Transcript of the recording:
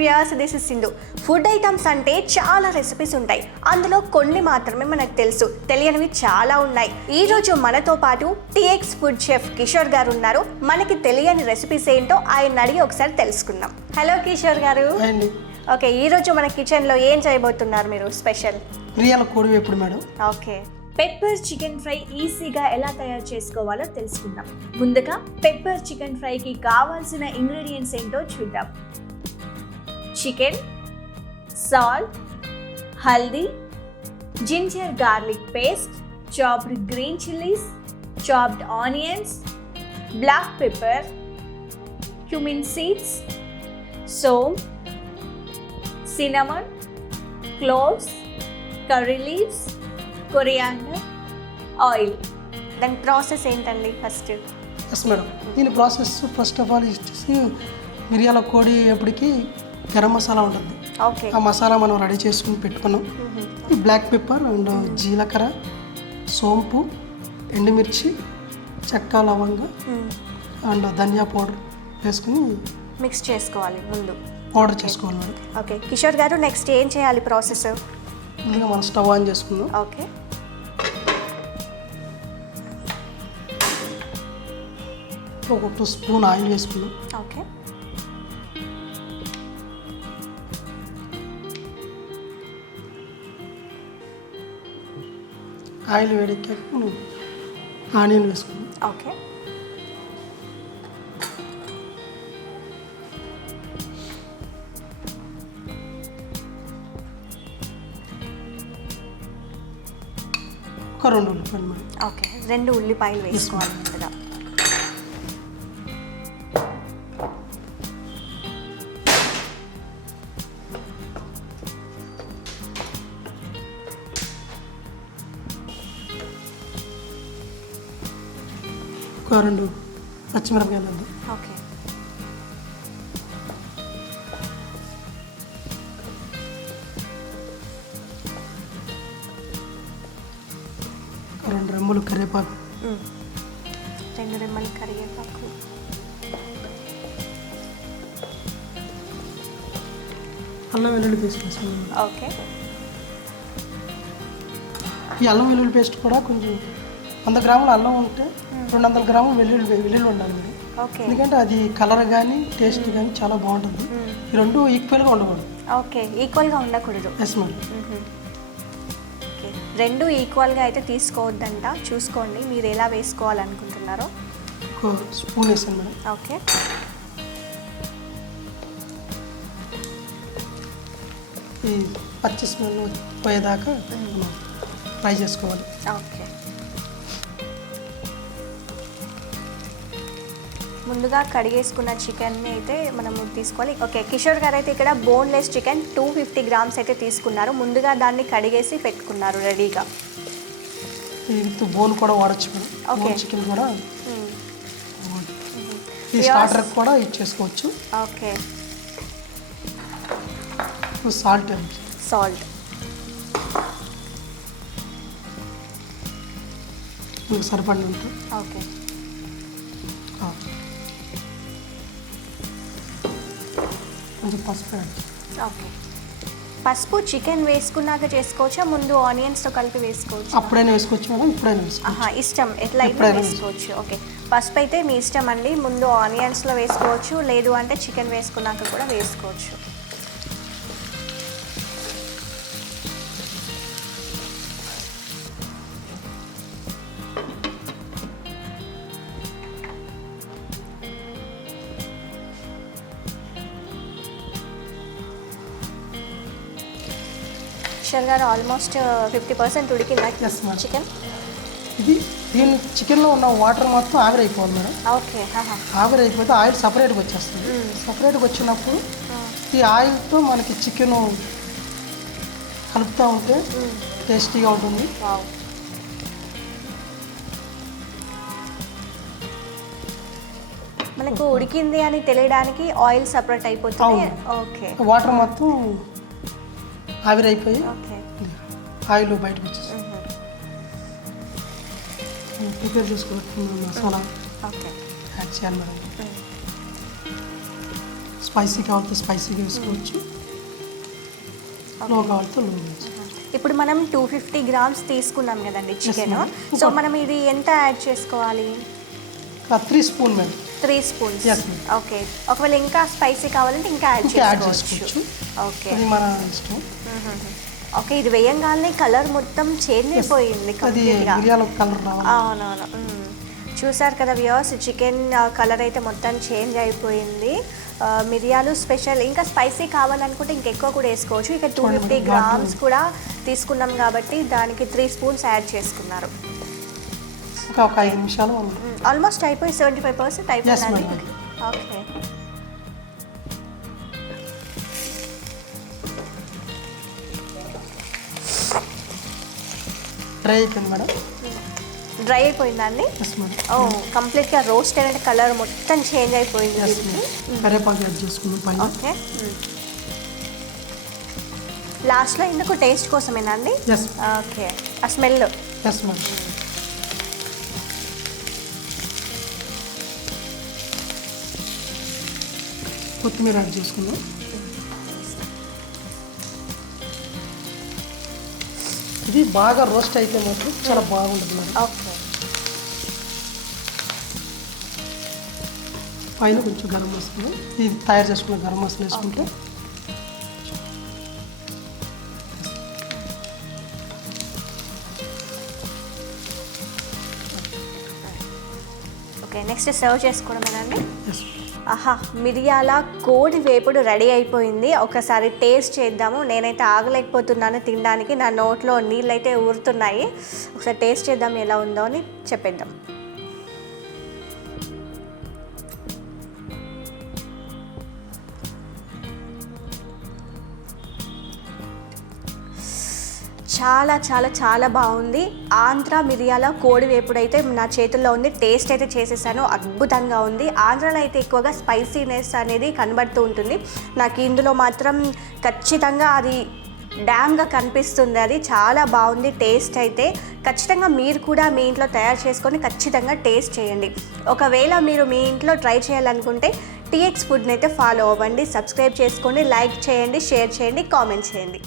Viewers, this is Sindhu. Food items అంటే చాలా recipes ఉంటాయి. అందులో కొన్ని మాత్రమే మనకు తెలుసు, తెలియనివి చాలా ఉన్నాయి. ఈ రోజు మనతో పాటు టీఎక్స్ ఫుడ్ షెఫ్ కిషోర్ గారు ఉన్నారు. మనకి తెలియని రెసిపీస్ ఏంటో ఆయన అడిగి ఒకసారి తెలుసుకుందాం. హలో కిషోర్ గారు. ఓకే, ఈ రోజు మన కిచెన్ లో ఏం చేయబోతున్నారు మీరు స్పెషల్? మిరియాల కోడి వేపుడు madam. Okay, pepper chicken fry ఈజీగా ఎలా తయారు చేసుకోవాలో తెలుసుకుందాం. ముందుగా పెప్పర్ చికెన్ ఫ్రైకి కావాల్సిన ఇంగ్రీడియంట్స్ ఏంటో చూద్దాం. Chicken, salt, haldi, ginger garlic paste, chopped green chillies, chopped onions, black pepper, cumin seeds, సోమ్, cinnamon, cloves, curry leaves, coriander, oil. దాని ప్రాసెస్ ఏంటండి ఫస్ట్? ఎస్ మేడం, దీని ప్రాసెస్ ఫస్ట్ ఆఫ్ ఆల్ ఇచ్చేసి మిరియాల కోడి వేపుడికి గరం మసాలా ఉంటుంది. ఓకే, ఆ మసాలా మనం రెడీ చేసుకుని పెట్టుకున్నాం. ఈ బ్లాక్ పెప్పర్ అండ్ జీలకర్ర, సోంపు, ఎండుమిర్చి, చెక్క, లవంగ అండ్ ధనియా పౌడర్ వేసుకుని మిక్స్ చేసుకోవాలి ముందు. పౌడర్ చేసుకోవాలి మేడం. ఓకే కిషోర్ గారు, నెక్స్ట్ ఏం చేయాలి ప్రాసెస్? ముందుగా మనం స్టవ్ ఆన్ చేసుకుందాం. ఓకే, ఒక 2 స్పూన్ ఆయిల్ వేసుకుందాం. ఓకే, ఆయిల్ వేడెక్కాక మనం ఆనియన్ వేసుకుందాం. ఓకే, ఒక 2 ఉల్లిపాయలు మేడం. ఓకే, 2 ఉల్లిపాయలు వేసుకోవాలి ముందుగా. ఒక 2 పచ్చిమిరపకాయలు వేద్దాం. ఓకే, ఒక 2 రెమ్మలు కరివేపాకు, 2 రెమ్మలు కరివేపాకు, అల్లం వెల్లుల్లి పేస్ట్ వేసుకుందాం. ఓకే, ఈ అల్లం వెల్లుల్లి పేస్ట్ కూడా కొంచెం 100 గ్రాముల అల్లం ఉంటే 200 గ్రాములు వెల్లుల్లి ఉండాలి మేడం. ఓకే, ఎందుకంటే అది కలర్ కానీ టేస్ట్ కానీ చాలా బాగుంటుంది. ఈ 2 ఈక్వల్గా ఉండకూడదు. ఓకే, ఈక్వల్గా ఉండకూడదు. Yes madam. ఓకే, 2 ఈక్వల్గా అయితే తీసుకోవద్దంట, చూసుకోండి మీరు ఎలా వేసుకోవాలనుకుంటున్నారో. ఒక స్పూన్ వేసాను మేడం. ఓకే, ఈ పచ్చి స్మెల్ పోయేదాకా మనం ఫ్రై చేసుకోవాలి. ఓకే, ముందుగా కడిగేసుకున్న చికెన్ని అయితే మనము తీసుకోవాలి. ఓకే కిషోర్ గారు అయితే ఇక్కడ బోన్లెస్ చికెన్ 250 గ్రామ్స్ అయితే తీసుకున్నారు. ముందుగా దాన్ని కడిగేసి పెట్టుకున్నారు రెడీగా. విత్ బోన్ కూడా వాడచ్చు మేడం. ఓకే, బోన్ చికెన్ కూడా ఈ స్టార్టర్ కూడా ఇచ్చేసుకోవచ్చు. ఓకే, సాల్ట్ మీకు సరిపడినంత. ఓకే, కొంచెం పసుపు యాడ్. ఓకే, పసుపు చికెన్ వేసుకున్నాక చేసుకోవచ్చా, ముందు ఆనియన్స్తో కలిపి వేసుకోవచ్చు? అప్పుడైనా వేసుకోవచ్చు మేడం, ఇప్పుడైనా వేసుకోవచ్చు. ఇష్టం, ఎట్లా అయితే వేసుకోవచ్చు. ఓకే, పసుపు అయితే మీ ఇష్టం అండి. ముందు ఆనియన్స్లో వేసుకోవచ్చు, లేదు అంటే చికెన్ వేసుకున్నాక కూడా వేసుకోవచ్చు. కిషోర్ గారు, ఆల్మోస్ట్ 50% ఉడికిందా చికెన్? దీని చికెన్లో ఉన్న వాటర్ మొత్తం ఆవిరైపోవాలి మేడం. ఓకే, ఆవిరైపోతే ఆయిల్ సపరేట్గా వచ్చేస్తుంది. సపరేట్గా వచ్చినప్పుడు ఈ ఆయిల్తో మనకి చికెన్ కలుపుతూ ఉంటే టేస్టీగా ఉంటుంది. మనకు ఉడికింది అని తెలియడానికి ఆయిల్ సపరేట్ అయిపోతుంది. ఓకే, వాటర్ మొత్తం ఆవిరైపోయి ఆయిల్ బయటకు వచ్చేసి ప్రిపేర్ చేసుకున్న మసాలా యాడ్ చేయాలి మేడం. స్పైసీ కావాలంటే స్పైసీగా వేసుకోవచ్చు, లో కావాలంటే లో వేసుకోవచ్చు. ఇప్పుడు మనం 250 grams తీసుకున్నాం కదండి చికెన్. సో మనం ఇది ఎంత యాడ్ చేసుకోవాలి? 3 spoon madam. 3 spoons. Yes, ma'am. Okay. ఒకవేళ ఇంకా స్పైసీ కావాలంటే ఇంకా యాడ్ చేసుకోవచ్చు. ఓకే. అది మన ఇష్టం. ఓకే, ఇది వేయంగానే కలర్ మొత్తం చేంజ్ అయిపోయింది అది కంప్లీట్గా. మిరియాల కలర్ రావాలి. అవునవును. చూసారు కదా వ్యూవర్స్, చికెన్ కలర్ అయితే మొత్తం చేంజ్ అయిపోయింది. మిరియాలు స్పెషల్, ఇంకా స్పైసీ కావాలనుకుంటే ఇంకెక్కువ కూడా వేసుకోవచ్చు. ఇక 250 grams కూడా తీసుకున్నాం కాబట్టి దానికి 3 స్పూన్స్ యాడ్ చేసుకున్నారు. ఇంకా ఒక 5 నిమిషాలు ఆల్మోస్ట్ అయిపోయి 75% అయిపోయిందండి. Yes, okay. డ్రై అయిపోయింది మేడం. డ్రై అయిపోయిందండి. Yes madam. ఓ, కంప్లీట్గా రోస్ట్ అయిన కలర్ మొత్తం చేంజ్ అయిపోయింది. కరివేపాకు యాడ్ చేసుకున్నాం పైన. ఓకే. లాస్ట్లో ఎందుకు టేస్ట్ కోసమేనా అండి? ఎస్. ఓకే, ఆ స్మెల్. Yes madam. కొత్తిమీర యాడ్ చేసుకుందాం. ఇది బాగా రోస్ట్ అయితే మాత్రం చాలా బాగుంటుంది మేడం. ఓకే. పైన కొంచెం గరం మసాలా, ఇది తయారు చేసుకున్న గరం మసాలా వేసుకుంటే ఓకే. నెక్స్ట్ సర్వ్ చేసుకోవడమేనండి. ఎస్. ఆహా, మిరియాల కోడి వేపుడు రెడీ అయిపోయింది. ఒకసారి టేస్ట్ చేద్దాము. నేనైతే ఆగలేకపోతున్నాను తినడానికి, నా నోట్లో నీళ్ళు అయితే ఊరుతున్నాయి. ఒకసారి టేస్ట్ చేద్దాం ఎలా ఉందో అని చెప్పేద్దాం. చాలా చాలా చాలా బాగుంది. ఆంధ్ర మిరియాల కోడి వేపుడు అయితే నా చేతుల్లో ఉంది. టేస్ట్ అయితే చేసేసాను, అద్భుతంగా ఉంది. ఆంధ్రాలో అయితే ఎక్కువగా స్పైసీనెస్ అనేది కనబడుతూ ఉంటుంది. నాకు ఇందులో మాత్రం ఖచ్చితంగా అది డ్యామ్గా కనిపిస్తుంది. అది చాలా బాగుంది టేస్ట్ అయితే. ఖచ్చితంగా మీరు కూడా మీ ఇంట్లో తయారు చేసుకొని ఖచ్చితంగా టేస్ట్ చేయండి. ఒకవేళ మీరు మీ ఇంట్లో ట్రై చేయాలనుకుంటే TX ఫుడ్ని అయితే ఫాలో అవ్వండి, సబ్స్క్రైబ్ చేసుకోండి, లైక్ చేయండి, షేర్ చేయండి, కామెంట్ చేయండి.